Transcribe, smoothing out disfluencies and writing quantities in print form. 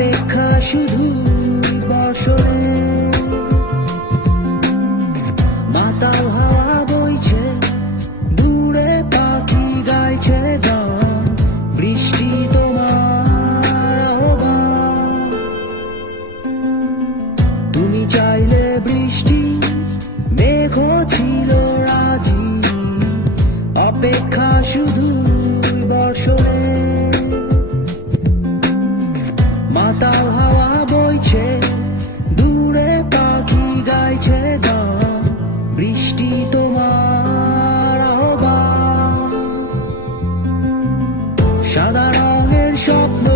অপেক্ষা শুধু বর্ষণে। মাতাল হাওয়া বইছে, দূরে পাখি গাইছে গান, বৃষ্টি তোমার আহ্বান। তুমি চাইলে বৃষ্টি, মেঘও ছিল রাজি, অপেক্ষা শুধু বর্ষণে। মাতাল হাওয়া বইছে, দূরে পাখি গাইছে গান, বৃষ্টি তোমার আহ্বান। সাদা রঙের স্বপ্ন